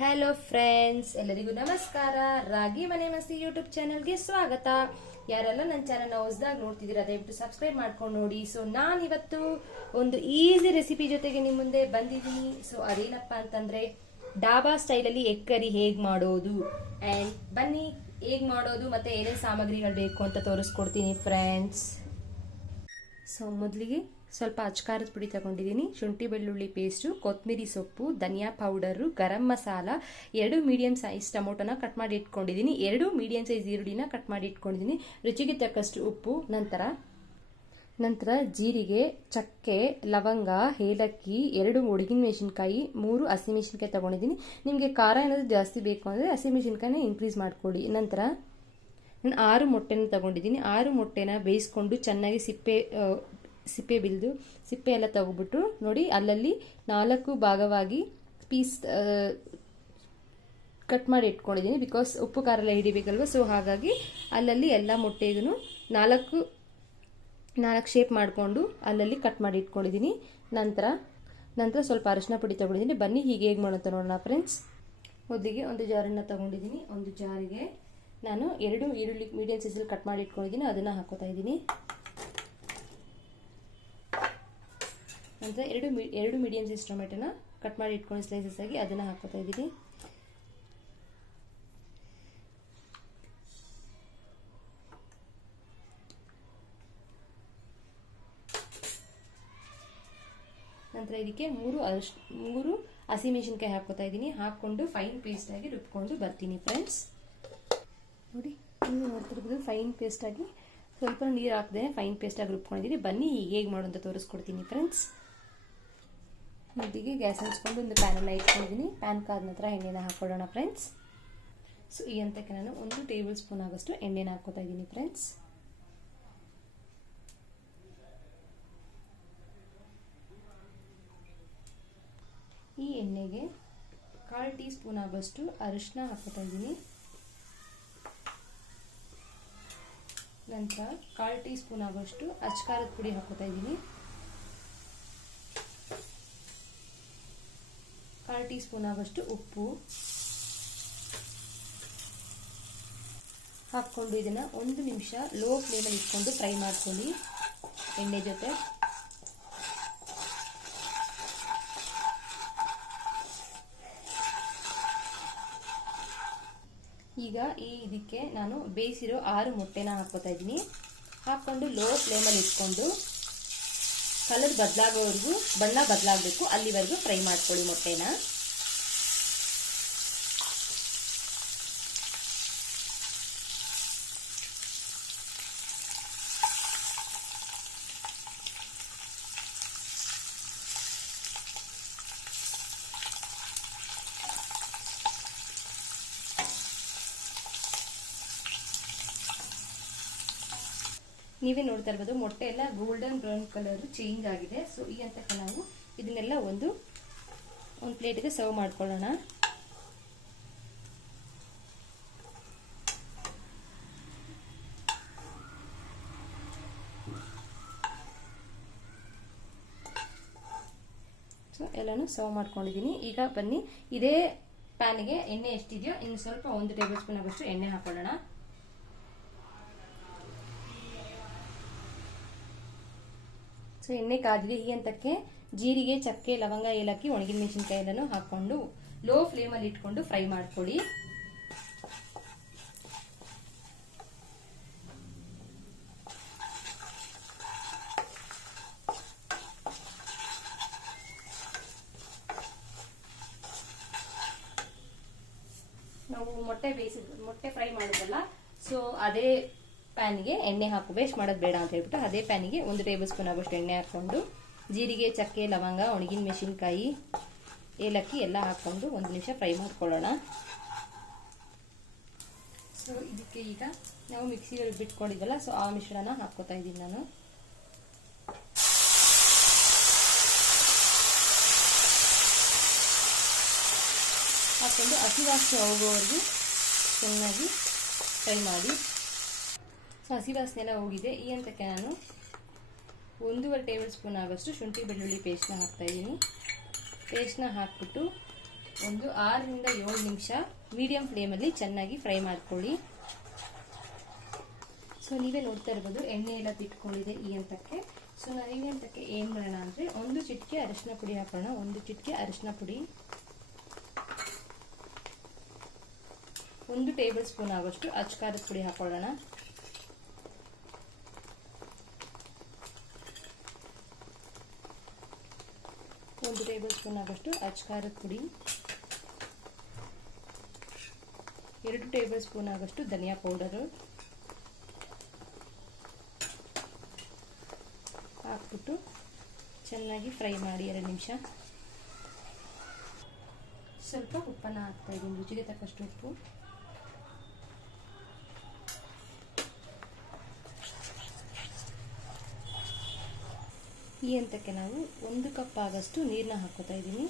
Hello friends, ಎಲ್ಲರಿಗೂ ನಮಸ್ಕಾರ. ರಾಗಿ ಮನೆ ಮಸ್ತಿ ಯೂಟ್ಯೂಬ್ ಚಾನಲ್ಗೆ ಸ್ವಾಗತ. ಯಾರೆಲ್ಲ ನನ್ನ ಚಾನಲ್ ಹೊಸದಾಗಿ ನೋಡ್ತಿದ್ದೀರಾ ದಯವಿಟ್ಟು ಸಬ್ಸ್ಕ್ರೈಬ್ ಮಾಡ್ಕೊಂಡು ನೋಡಿ. ಸೊ ನಾನು ಇವತ್ತು ಒಂದು ಈಸಿ ರೆಸಿಪಿ ಜೊತೆಗೆ ನಿಮ್ಮ ಮುಂದೆ ಬಂದಿದ್ದೀನಿ. ಸೊ ಅದೇನಪ್ಪ ಅಂತಂದ್ರೆ ಡಾಬಾ ಸ್ಟೈಲಲ್ಲಿ ಎಗ್ ಕರಿ ಹೇಗೆ ಮಾಡೋದು ಆ್ಯಂಡ್ ಬನ್ನಿ ಹೇಗೆ ಮಾಡೋದು ಮತ್ತೆ ಏನೇನು ಸಾಮಗ್ರಿಗಳು ಬೇಕು ಅಂತ ತೋರಿಸ್ಕೊಡ್ತೀನಿ ಫ್ರೆಂಡ್ಸ್. ಸೊ ಮೊದಲಿಗೆ ಸ್ವಲ್ಪ ಅಚ್ಕಾರದ ಪುಡಿ ತಗೊಂಡಿದ್ದೀನಿ, ಶುಂಠಿ ಬೆಳ್ಳುಳ್ಳಿ ಪೇಸ್ಟು, ಕೊತ್ತಂಬರಿ ಸೊಪ್ಪು, ಧನಿಯಾ powder, garam masala, 2 medium size ಟೊಮೊಟೊನ cut ಮಾಡಿ ಇಟ್ಕೊಂಡಿದ್ದೀನಿ, 2 ಮೀಡಿಯಂ ಸೈಜ್ ಈರುಳ್ಳಿನ ಕಟ್ ಮಾಡಿ ಇಟ್ಕೊಂಡಿದ್ದೀನಿ, ರುಚಿಗೆ ತಕ್ಕಷ್ಟು ಉಪ್ಪು, ನಂತರ ಜೀರಿಗೆ, ಚಕ್ಕೆ, ಲವಂಗ, ಏಲಕ್ಕಿ, 2 ಒಣಗಿನ ಮೆಣಸಿನ್ಕಾಯಿ, 3 ಹಸಿಮೆಣಸಿನ್ಕಾಯಿ ತಗೊಂಡಿದ್ದೀನಿ. ನಿಮಗೆ ಖಾರ ಏನಾದರೂ ಜಾಸ್ತಿ ಬೇಕು ಅಂದರೆ ಹಸಿಮೆಣಸಿನ್ಕಾಯಿನ ಇನ್ಕ್ರೀಸ್ ಮಾಡ್ಕೊಳ್ಳಿ. ನಂತರ ನಾನು 6 ಮೊಟ್ಟೆನ ತಗೊಂಡಿದ್ದೀನಿ. 6 ಮೊಟ್ಟೆನ ಬೇಯಿಸ್ಕೊಂಡು ಚೆನ್ನಾಗಿ ಸಿಪ್ಪೆ ಬಿಲ್ದು ಸಿಪ್ಪೆ ಎಲ್ಲ ತಗೋಬಿಟ್ಟು ನೋಡಿ ಅಲ್ಲಲ್ಲಿ 4 ಭಾಗವಾಗಿ ಪೀಸ್ ಕಟ್ ಮಾಡಿ ಇಟ್ಕೊಂಡಿದ್ದೀನಿ. ಬಿಕಾಸ್ ಉಪ್ಪು ಖಾರ ಎಲ್ಲ ಹಿಡಿಬೇಕಲ್ವ, ಸೊ ಹಾಗಾಗಿ ಅಲ್ಲಲ್ಲಿ ಎಲ್ಲ ಮೊಟ್ಟೆಗೂ 4 ಶೇಪ್ ಮಾಡಿಕೊಂಡು ಅಲ್ಲಲ್ಲಿ ಕಟ್ ಮಾಡಿ ಇಟ್ಕೊಂಡಿದ್ದೀನಿ. ನಂತರ ಸ್ವಲ್ಪ ಅರಿಶಿನ ಪುಡಿ ತಗೊಂಡಿದ್ದೀನಿ. ಬನ್ನಿ ಹೇಗೆ ಮಾಡೋಂತ ನೋಡೋಣ ಫ್ರೆಂಡ್ಸ್. ಮೊದಲಿಗೆ ಒಂದು ಜಾರನ್ನು ತಗೊಂಡಿದ್ದೀನಿ. ಒಂದು ಜಾರಿಗೆ ನಾನು 2 ಈರುಳ್ಳಿ ಮೀಡಿಯಂ ಸೈಜಲ್ಲಿ ಕಟ್ ಮಾಡಿ ಇಟ್ಕೊಂಡಿದ್ದೀನಿ, ಅದನ್ನು ಹಾಕೋತಾ ಇದ್ದೀನಿ. ನಂತರ 2 ಮೀಡಿಯಂ ಸೈಜ್ ಟೊಮೆಟೊನ ಕಟ್ ಮಾಡಿ ಇಟ್ಕೊಂಡು ಸ್ಲೈಸಸ್ ಆಗಿ ಅದನ್ನು ಹಾಕೋತಾ ಇದ್ದೀನಿ. ನಂತರ ಇದಕ್ಕೆ 3 ಹಸಿಮೆಣಸಿನ್ಕಾಯಿ ಹಾಕೋತಾ ಇದ್ದೀನಿ. ಹಾಕೊಂಡು ಫೈನ್ ಪೇಸ್ಟ್ ಆಗಿ ರುಬ್ಕೊಂಡು ಬರ್ತೀನಿ ಫ್ರೆಂಡ್ಸ್. ನೋಡಿ ನೀವು ನೋಡ್ತಿರ್ಬೋದು, ಫೈನ್ ಪೇಸ್ಟ್ ಆಗಿ ಸ್ವಲ್ಪ ನೀರು ಹಾಕ್ದೇನೆ ಫೈನ್ ಪೇಸ್ಟ್ ಆಗಿ ರುಬ್ಕೊಂಡಿದ್ದೀನಿ. ಬನ್ನಿ ಈಗ ಹೇಗೆ ಮಾಡು ಅಂತ ತೋರಿಸ್ಕೊಡ್ತೀನಿ ಫ್ರೆಂಡ್ಸ್. ಮೊದಲಿಗೆ ಗ್ಯಾಸ್ ಹಚ್ಕೊಂಡು ಒಂದು ಪ್ಯಾನನ್ನು ಇಟ್ಕೊಂಡಿದ್ದೀನಿ. ಪ್ಯಾನ್ ಕಾದ ನಂತರ ಎಣ್ಣೆನ ಹಾಕೊಳ್ಳೋಣ ಫ್ರೆಂಡ್ಸ್. ಸೊ ಈ ಹಂತಕ್ಕೆ ನಾನು 1 ಟೇಬಲ್ ಸ್ಪೂನ್ ಆಗೋಷ್ಟು ಎಣ್ಣೆನ ಹಾಕೋತಾ ಇದ್ದೀನಿ ಫ್ರೆಂಡ್ಸ್. ಈ ಎಣ್ಣೆಗೆ 1/4 ಟೀ ಸ್ಪೂನ್ ಆಗೋಷ್ಟು ಅರಿಶಿನ ಹಾಕೋತಾ ಇದ್ದೀನಿ. ನಂತರ 1/4 ಟೀ ಸ್ಪೂನ್ ಆಗೋಷ್ಟು ಅಚ್ಕಾರದ ಪುಡಿ ಹಾಕೋತಾ ಇದ್ದೀನಿ. 1/4 ಟೀ ಸ್ಪೂನ್ ಆಗೋಷ್ಟು ಉಪ್ಪು ಹಾಕ್ಕೊಂಡು ಇದನ್ನು 1 ನಿಮಿಷ ಲೋ ಫ್ಲೇಮಲ್ಲಿ ಇಟ್ಕೊಂಡು ಫ್ರೈ ಮಾಡ್ಕೊಳ್ಳಿ ಎಣ್ಣೆ ಜೊತೆ. ಈಗ ಇದಕ್ಕೆ ನಾನು ಬೇಯಿಸಿರೋ 6 ಮೊಟ್ಟೆನ ಹಾಕೋತಾ ಇದ್ದೀನಿ. ಹಾಕ್ಕೊಂಡು ಲೋ ಫ್ಲೇಮಲ್ಲಿ ಇಟ್ಕೊಂಡು ಕಲರ್ ಬದಲಾಗೋವರೆಗೂ, ಬಣ್ಣ ಬದಲಾಗಬೇಕು ಅಲ್ಲಿವರೆಗೂ ಫ್ರೈ ಮಾಡ್ಕೊಳ್ಳಿ ಮೊಟ್ಟೆನ. ನೀವೇ ನೋಡ್ತಾ ಇರ್ಬೋದು, ಮೊಟ್ಟೆ ಎಲ್ಲ ಗೋಲ್ಡನ್ ಬ್ರೌನ್ ಕಲರ್ ಚೇಂಜ್ ಆಗಿದೆ. ಸೊ ಈ ಹಂತಕ್ಕೆ ನಾವು ಇದನ್ನೆಲ್ಲ ಒಂದು ಪ್ಲೇಟ್ಗೆ ಸರ್ವ್ ಮಾಡ್ಕೊಳ್ಳೋಣ. ಸೊ ಎಲ್ಲನೂ ಸರ್ವ್ ಮಾಡ್ಕೊಂಡಿದ್ದೀನಿ. ಈಗ ಬನ್ನಿ ಇದೇ ಪ್ಯಾನ್ಗೆ ಎಣ್ಣೆ ಎಷ್ಟಿದೆಯೋ ಇನ್ನು ಸ್ವಲ್ಪ 1 ಟೇಬಲ್ ಸ್ಪೂನ್ ಆಗೋಷ್ಟು ಎಣ್ಣೆ ಹಾಕೊಳ್ಳೋಣ. ಸೊ ಎಣ್ಣೆ ಕಾದಿದೆ. ಈ ಹಂತಕ್ಕೆ ಜೀರಿಗೆ, ಚಕ್ಕೆ, ಲವಂಗ, ಏಲಕ್ಕಿ, ಒಣಗಿನ ಮೆಣಸಿನ್ಕಾಯಿ ಎಲ್ಲನೂ ಹಾಕೊಂಡು ಲೋ ಫ್ಲೇಮಲ್ಲಿ ಇಟ್ಕೊಂಡು ಫ್ರೈ ಮಾಡ್ಕೊಳ್ಳಿ. ನಾವು ಮೊಟ್ಟೆ ಫ್ರೈ ಮಾಡಿದ್ರಲ್ಲ, ಸೊ ಅದೇ ಪ್ಯಾನಿಗೆ ಎಣ್ಣೆ ಹಾಕು, ವೇಸ್ಟ್ ಮಾಡೋದು ಬೇಡ ಅಂತ ಹೇಳ್ಬಿಟ್ಟು ಅದೇ ಪ್ಯಾನಿಗೆ 1 ಟೇಬಲ್ ಸ್ಪೂನ್ ಆಗೋಷ್ಟು ಎಣ್ಣೆ ಹಾಕ್ಕೊಂಡು ಜೀರಿಗೆ, ಚಕ್ಕೆ, ಲವಂಗ, ಒಣಗಿನ ಮೆಣಸಿನ್ಕಾಯಿ, ಏಲಕ್ಕಿ ಎಲ್ಲ ಹಾಕ್ಕೊಂಡು 1 ನಿಮಿಷ ಫ್ರೈ ಮಾಡ್ಕೊಳ್ಳೋಣ. ಸೊ ಇದಕ್ಕೆ ಈಗ ನಾವು ಮಿಕ್ಸಿಯಲ್ಲಿ ಬಿಟ್ಕೊಂಡಿದ್ದಲ್ಲ, ಸೊ ಆ ಮಿಶ್ರಣ ಹಾಕ್ಕೋತಾ ಇದ್ದೀನಿ ನಾನು. ಹಾಕ್ಕೊಂಡು ಹಸಿ ವಾಸನೆ ಹೋಗೋವರೆಗೂ ಚೆನ್ನಾಗಿ ಫ್ರೈ ಮಾಡಿ. ಸೊ ಹಸಿ ವಾಸನೆ ಎಲ್ಲ ಹೋಗಿದೆ. ಈ ಹಂತಕ್ಕೆ ನಾನು 1.5 ಟೇಬಲ್ ಸ್ಪೂನ್ ಆಗೋಷ್ಟು ಶುಂಠಿ ಬೆಳ್ಳುಳ್ಳಿ ಪೇಸ್ಟ್ನ ಹಾಕ್ತಾಯಿದ್ದೀನಿ. ಪೇಸ್ಟ್ನ ಹಾಕ್ಬಿಟ್ಟು ಒಂದು 6 ರಿಂದ 7 ನಿಮಿಷ ಮೀಡಿಯಂ ಫ್ಲೇಮಲ್ಲಿ ಚೆನ್ನಾಗಿ ಫ್ರೈ ಮಾಡ್ಕೊಳ್ಳಿ. ಸೊ ನೀವೇ ನೋಡ್ತಾ ಇರ್ಬೋದು ಎಣ್ಣೆ ಎಲ್ಲ ಬಿಟ್ಕೊಂಡಿದೆ ಈ ಹಂತಕ್ಕೆ. ಸೊ ನಾವು ಈ ಹಂತಕ್ಕೆ ಏನ್ ಮಾಡೋಣ ಅಂದ್ರೆ 1 ಚಿಟಿಕೆ ಅರಿಶಿನ ಪುಡಿ ಹಾಕೋಣ. 1 ಚಿಟಿಕೆ ಅರಿಶಿನ ಪುಡಿ, 1 ಟೇಬಲ್ ಸ್ಪೂನ್ ಆಗೋಷ್ಟು ಅಚ್ಕಾರದ ಪುಡಿ ಹಾಕೊಳ್ಳೋಣ. ಒಂದು ಟೇಬಲ್ ಸ್ಪೂನ್ ಆಗೋಷ್ಟು ಅಚ್ಕಾರದ ಪುಡಿ, 2 ಟೇಬಲ್ ಸ್ಪೂನ್ ಆಗೋಷ್ಟು ಧನಿಯಾ ಪೌಡರ್ ಹಾಕ್ಬಿಟ್ಟು ಚೆನ್ನಾಗಿ ಫ್ರೈ ಮಾಡಿ 2 ನಿಮಿಷ. ಸ್ವಲ್ಪ ಉಪ್ಪನ್ನು ಹಾಕ್ತಾ ಇದ್ದೀನಿ, ರುಚಿಗೆ ತಕ್ಕಷ್ಟು ಉಪ್ಪು. ಈ ಹಂತಕ್ಕೆ ನಾವು 1 ಕಪ್ ಆಗಷ್ಟು ನೀರನ್ನ ಹಾಕೋತಾ ಇದ್ದೀನಿ.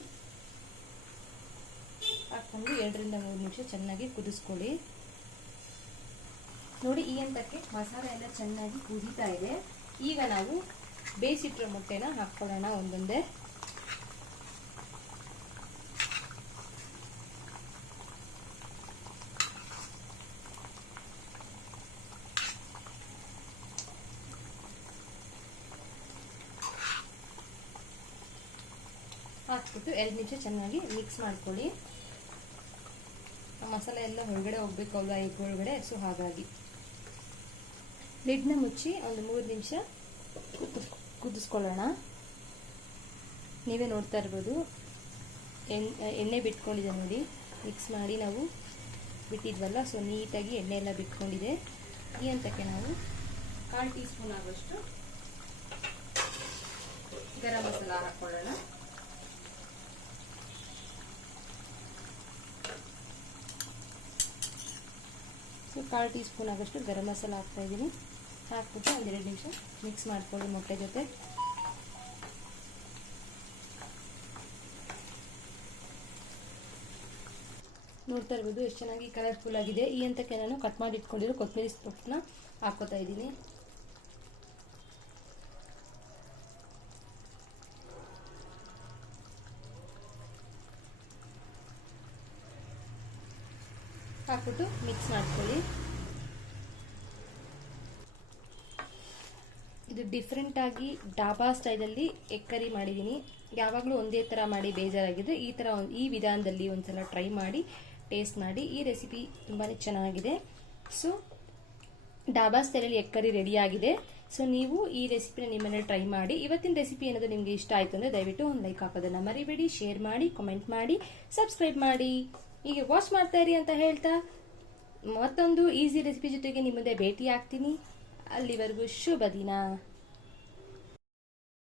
ಹಾಕೊಂಡು 2 ರಿಂದ 3 ನಿಮಿಷ ಚೆನ್ನಾಗಿ ಕುದಿಸ್ಕೊಳ್ಳಿ. ನೋಡಿ ಈ ಹಂತಕ್ಕೆ ಮಸಾಲೆ ಎಲ್ಲ ಚೆನ್ನಾಗಿ ಕುದೀತಾ ಇದೆ. ಈಗ ನಾವು ಬೇಯಿಸಿಟ್ಟಿರೋ ಮೊಟ್ಟೆನ ಹಾಕೊಳ್ಳೋಣ ಒಂದೊಂದೇ. ಹಾಕ್ಬಿಟ್ಟು 2 ನಿಮಿಷ ಚೆನ್ನಾಗಿ ಮಿಕ್ಸ್ ಮಾಡ್ಕೊಳ್ಳಿ. ಮಸಾಲೆ ಎಲ್ಲ ಹೊರಗಡೆ ಹೋಗ್ಬೇಕಲ್ವಾ ಎಗ್ ಒಳಗಡೆ, ಸೊ ಹಾಗಾಗಿ ಲಿಡ್ನ ಮುಚ್ಚಿ ಒಂದು 3 ನಿಮಿಷ ಕುದಿಸ್ಕೊಳ್ಳೋಣ. ನೀವೇ ನೋಡ್ತಾ ಇರ್ಬೋದು ಎಣ್ಣೆ ಬಿಟ್ಕೊಂಡಿದೆ ನೋಡಿ. ಮಿಕ್ಸ್ ಮಾಡಿ ನಾವು ಬಿಟ್ಟಿದ್ವಲ್ಲ, ಸೊ ನೀಟಾಗಿ ಎಣ್ಣೆ ಎಲ್ಲ ಬಿಟ್ಕೊಂಡಿದೆ. ಈ ಹಂತಕ್ಕೆ ನಾವು 1/4 ಟೀ ಸ್ಪೂನ್ ಆಗೋಷ್ಟು ಗರಂ ಮಸಾಲ ಹಾಕೊಳ್ಳೋಣ. ಸೊ 1/4 ಟೀ ಸ್ಪೂನ್ ಆಗೋಷ್ಟು ಗರಂ ಮಸಾಲ ಹಾಕ್ತಾ ಇದ್ದೀನಿ. ಹಾಕ್ಬಿಟ್ಟು 1-2 ನಿಮಿಷ ಮಿಕ್ಸ್ ಮಾಡ್ಕೊಳ್ಳಿ ಮೊಟ್ಟೆ ಜೊತೆ. ನೋಡ್ತಾ ಇರ್ಬೋದು ಎಷ್ಟು ಚೆನ್ನಾಗಿ ಕಲರ್ಫುಲ್ ಆಗಿದೆ. ಈ ಹಂತಕ್ಕೆ ನಾನು ಕಟ್ ಮಾಡಿ ಇಟ್ಕೊಂಡಿರೋ ಕೊತ್ತಂಬರಿ ಸೊಪ್ಪನ್ನ ಹಾಕೋತಾ ಇದ್ದೀನಿ. ಹಾಕ್ಬಿಟ್ಟು ಮಿಕ್ಸ್ ಮಾಡ್ಕೊಳ್ಳಿ. ಇದು ಡಿಫ್ರೆಂಟ್ ಆಗಿ ಡಾಬಾ ಸ್ಟೈಲಲ್ಲಿ ಎಗ್ ಕರಿ ಮಾಡಿದ್ದೀನಿ. ಯಾವಾಗಲೂ ಒಂದೇ ಥರ ಮಾಡಿ ಬೇಜಾರಾಗಿದೆ. ಈ ವಿಧಾನದಲ್ಲಿ ಒಂದ್ಸಲ ಟ್ರೈ ಮಾಡಿ ಟೇಸ್ಟ್ ಮಾಡಿ. ಈ ರೆಸಿಪಿ ತುಂಬಾ ಚೆನ್ನಾಗಿದೆ. ಸೊ ಡಾಬಾ ಸ್ಟೈಲಲ್ಲಿ ಎಗ್ ಕರಿ ರೆಡಿ ಆಗಿದೆ. ಸೊ ನೀವು ಈ ರೆಸಿಪಿನ ನಿಮ್ಮನೆ ಟ್ರೈ ಮಾಡಿ. ಇವತ್ತಿನ ರೆಸಿಪಿ ಏನಾದರೂ ನಿಮಗೆ ಇಷ್ಟ ಆಯಿತು ಅಂದರೆ ದಯವಿಟ್ಟು ಒಂದು ಲೈಕ್ ಹಾಕೋದನ್ನ ಮರಿಬೇಡಿ. ಶೇರ್ ಮಾಡಿ, ಕಾಮೆಂಟ್ ಮಾಡಿ, ಸಬ್ಸ್ಕ್ರೈಬ್ ಮಾಡಿ. ಹೀಗೆ ವಾಚ್ ಮಾಡ್ತಾ ಇರಿ ಅಂತ ಹೇಳ್ತಾ ಮತ್ತೊಂದು ಈಸಿ ರೆಸಿಪಿ ಜೊತೆಗೆ ನಿಮ್ಮ ಮುಂದೆ ಭೇಟಿ ಆಗ್ತೀನಿ. ಅಲ್ಲಿವರೆಗೂ ಶುಭ ದಿನ.